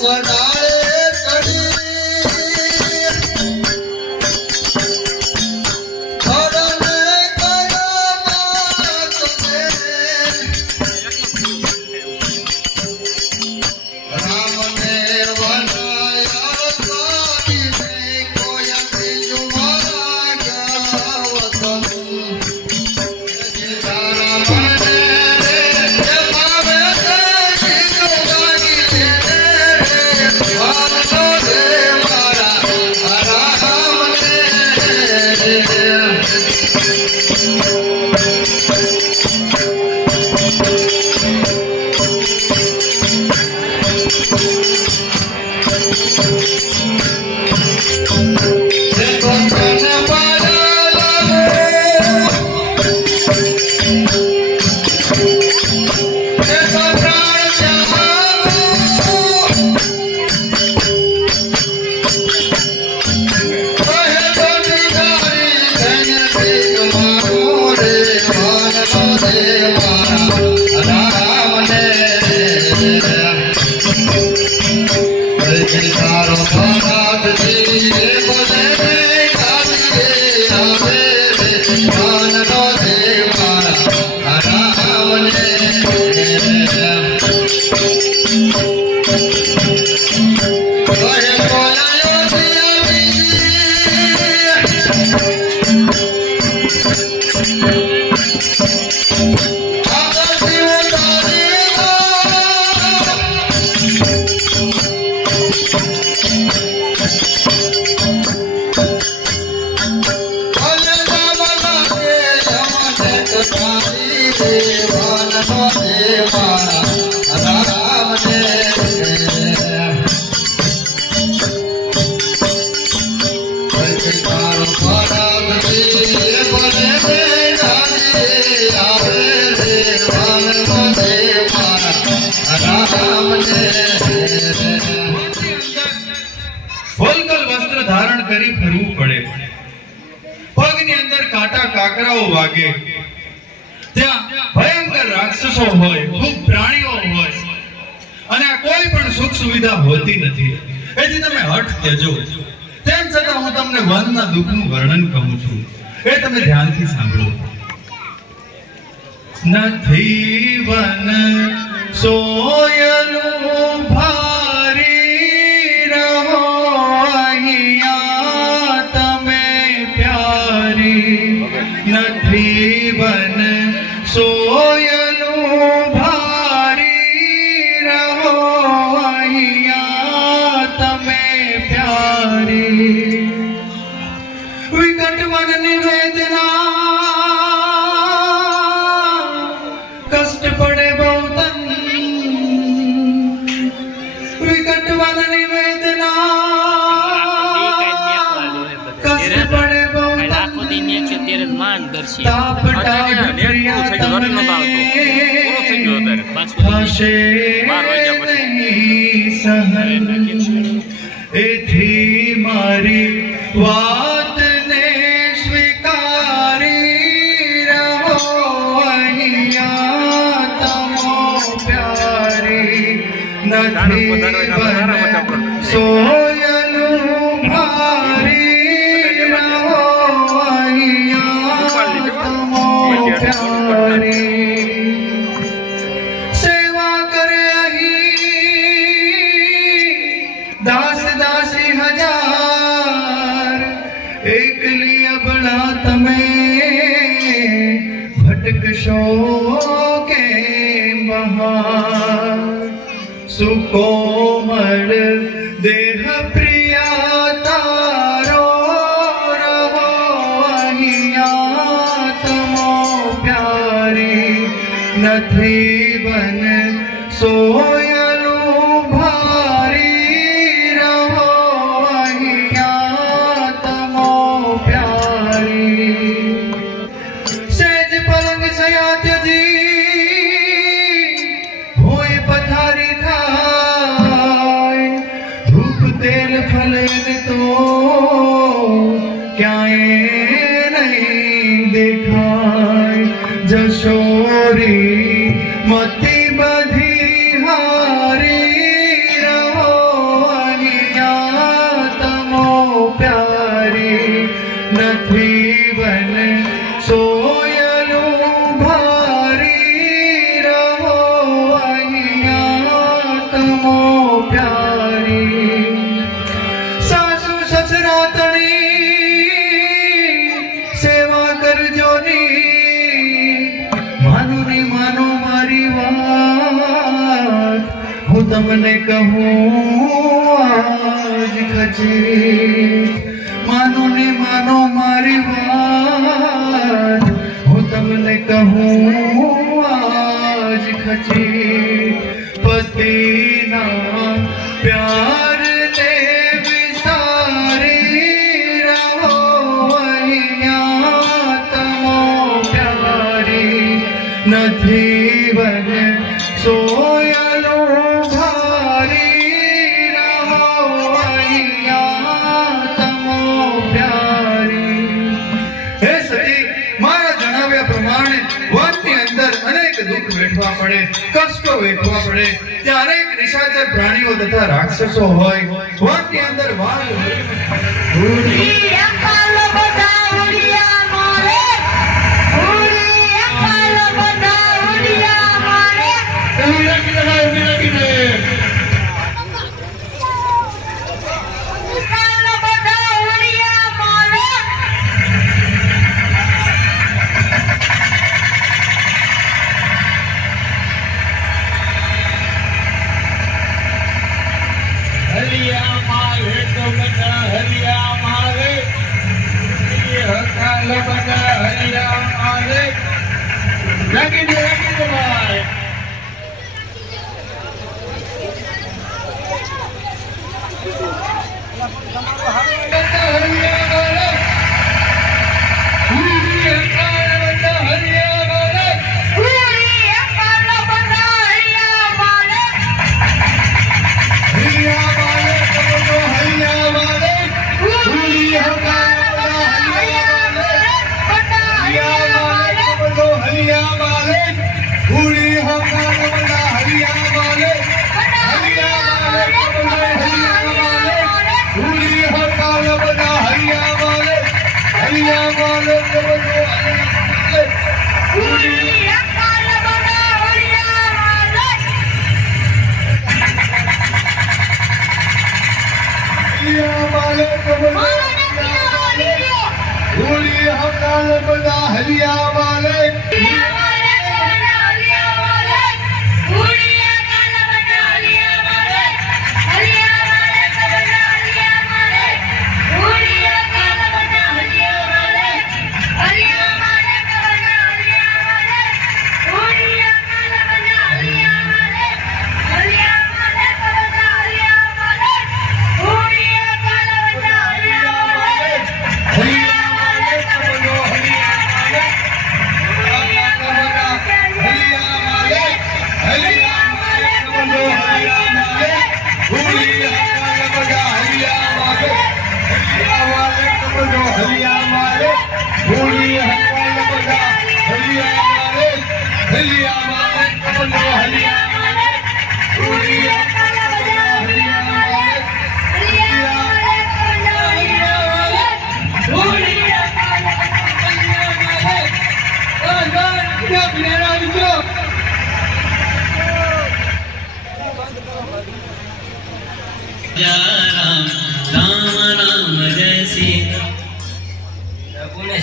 સડાળે ચડી વાગે ત્યાં ભયંકર રાક્ષસો હોય, ખૂબ પ્રાણીઓ હોય અને આ કોઈ પણ સુખ સુવિધા હોતી નથી. એથી તમે હઠ ત્યજો. તેમ છતાં હું તમને વનના દુઃખનું વર્ણન કહું છું, એ તમે ધ્યાનથી સાંભળો. નથી વન સોયલું ભારી રહો અહીંયા તમે પ્યારી. નથી વન સોયલું ભારી રહો અહીંયા તમે પ્યારી. વિકટ વન નિવેદના કષ્ટ પડે બહુ તન. વિકટ વન નિવેદના કષ્ટ પડે બહુ તાપ ટાઢ પ્રિયા તમને થશે નહીં સહન. એથી મારી વાતને સ્વીકારી રહો અહીંયા તમો પ્યારી. નથી વન સોયલું ભારી રહો અહીંયા તમો પ્યારી. સેવા કરે અહીં દાસ દાસી હજાર. એકલી અબળા તમે ભટકશો કે બહાર. સુકોમળ દેહ પ્રિયા તારો રહો અહીંયા તમો પ્યારી. નથી વન સોયલું ભારી રહો અહીંયા તમો પ્યારી. સેજ પલંગ સયાત્યજી હોય પથારી થાય. ધૂપ તેલ ફલન તો ક્યાંય નહીં દેખાય. જશોરી મતી બધી હારી રહો અહીંયા તમો પ્યારી. નથી વન સોયલું ભારી રહો અહીંયા તમો પ્યારી. સાસુ સસરા તણી સેવા કરજો ની. માનો ને માનો મારી વાત, હું તમને કહું આજ ખચરી. માનો ને માનો મારી વાત, હું તમને કહું આજ ખચરી. પતિના प्यार ने विसारी रहो અહીંયા તમો પ્યારી નથી બને સોયલો ભારી રહો અહીંયા તમો પ્યારી. હે સતી, મારા જણાવ્યા પ્રમાણે વનની અંદર અનેક દુઃખ વેઠવા પડે, કષ્ટો વેઠવા પડે. ત્યાં અનેક નિશાચર પ્રાણીઓ તથા રાક્ષસો હોય. વનની અંદર વાઘ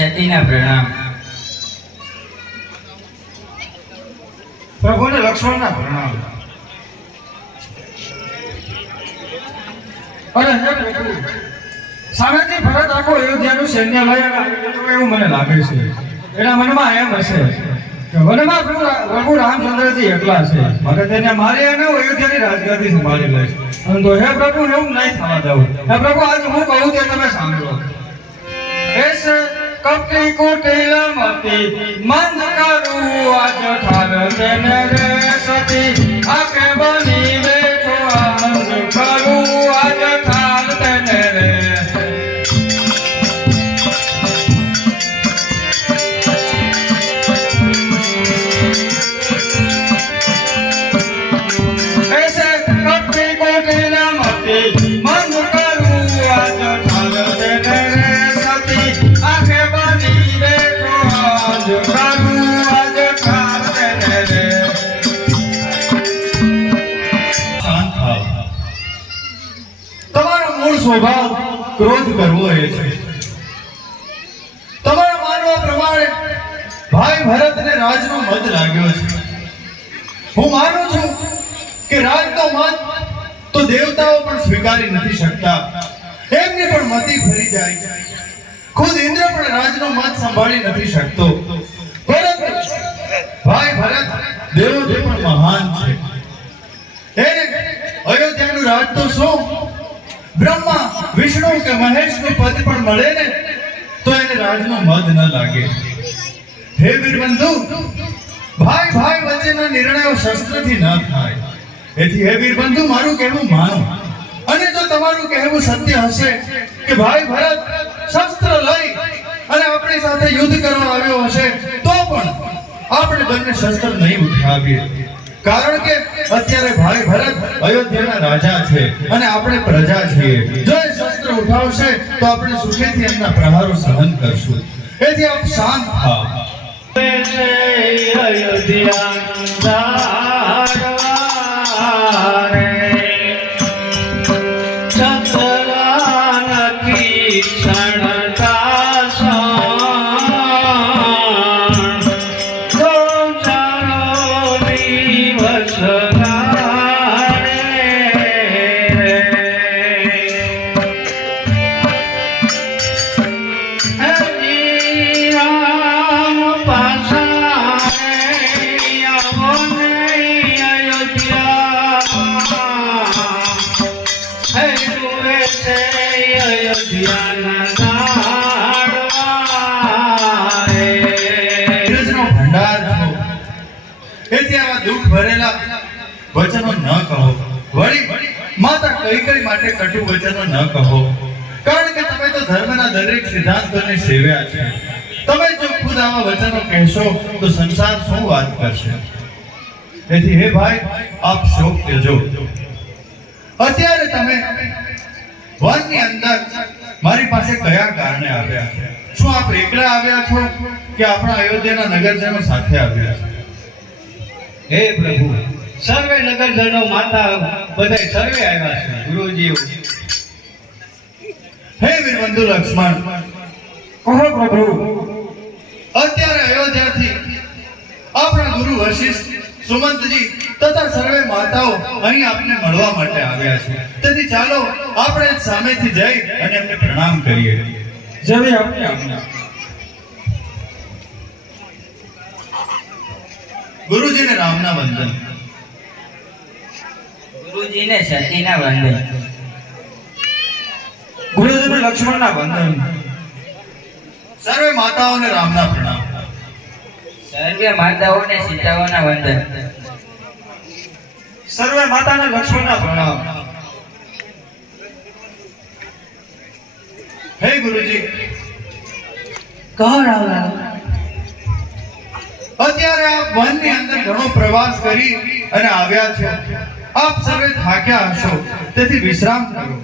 સતીના પ્રણામ. પ્રભુને લક્ષ્મણના પ્રણામ. અરે હે પ્રભુ, સામેથી ભરત આખો અયોધ્યાનું સૈન્ય લઈ આવ્યા એવું મને લાગે છે. એના મનમાં એમ હશે કે વનમાં પ્રભુ રામચંદ્રજી એકલા છે, મગર તેને મારી અને અયોધ્યાની રાજગાદી સંભાળી લે છે. પરંતુ હે પ્રભુ, એવું નહીં થવા દઉં. હે પ્રભુ, આજ હું કહું તે તમે સાંભળો. એસ કપટી કુટિલ મતી મંદ કરું આજ ઠાર તેને રે સતી આકે બની બેઠો આનંદ કરું આજ ઠાર તેને રે. એસે કપટી કુટિલ મતી મંદ કરું આજ ઠાર તેને રે સતી આકે સ્વભાવ ક્રોધ કરવો એ છે. તમારા માનવા પ્રમાણે ભાઈ ભરતને રાજનો મત લાગ્યો છે. હું માનું છું કે રાજનો મત તો દેવતાઓ પણ સ્વીકારી નથી શકતા, એમને પણ મતિ ફરી જાય છે. ખુદ ઇન્દ્ર પણ રાજનો મત સંભાળી નથી શકતો. પરંતુ ભાઈ ભરત દેવોથી પણ મહાન છે. એને અયોધ્યાનું રાજ તો શું બ્રહ્મા વિષ્ણુ કે મહેશનું પદ પણ મળે ને તો એને રાજનો મદ ન લાગે. હે વીરબંધુ, ભાઈ ભાઈ વચ્ચેના નિર્ણયો શસ્ત્રથી ન થાય. એથી હે વીરબંધુ, મારું કહેવું માનો. અને જો તમારું કહેવું સત્ય હશે કે ભાઈ ભરત શસ્ત્ર લઈ અને આપણી સાથે યુદ્ધ કરવા આવ્યો હશે, તો પણ આપણે બંને શસ્ત્ર નહીં ઉઠાવીએ. કારણ કે અત્યારે ભાઈ ભરત અયોધ્યાના રાજા છે અને આપણે પ્રજા છીએ. જો એ શસ્ત્ર ઉઠાવશે તો આપણે સુખેથી એમના પ્રહારો સહન કરશું. એથી આપ શાંત થાઓ. દુઃખ ભરેલા વચનો ન કહો. વળી માતા કઈ માટે કટુ વચનો ન કહો. કારણ કે તમે તો ધર્મના દરેક સિદ્ધાંતોને સેવ્યા છે. તમે જો ખુદ આવા વચનો કહેશો તો સંસાર શું વાત કરશે. તેથી હે ભાઈ, આપ શોક ત્યજો. અત્યારે તમે વનની અંદર મારી પાસે કયા કારણે આવ્યા છે? શું આપ એકલા આવ્યા છો કે આપણા અયોધ્યાના નગરજનો સાથે આવ્યા છે? હે પ્રભુ, સર્વે નગરજનો માતા બધા સર્વે આવ્યા છે ગુરુજી. હે વીરબંધુ લક્ષ્મણ, કહો પ્રભુ. અત્યારે અયોધ્યાથી આપણા ગુરુ વશિષ્ઠ, સુમંતજી તથા સર્વે માતાઓ અહીં આપને મળવા માટે આવ્યા છે. તેથી ચાલો આપણે સામેથી જઈ અને એમને પ્રણામ કરીએ. જેવી આપની આજ્ઞા. ગુરુજીને રામના વંદન. ગુરુજીને સતીના વંદન. ગુરુજીને લક્ષ્મણના વંદન. સર્વે માતાઓને રામના પ્રણામ. સર્વે માતાઓને સીતાઓના વંદન. સર્વે માતાને લક્ષ્મણના પ્રણામ. હે ગુરુજી, કહો રામ. અત્યારે આપ વનની અંદર ઘણો પ્રવાસ કરી અને આવ્યા છો. આપ સર્વે થાક્યા હશો, તેથી વિશ્રામ કરો.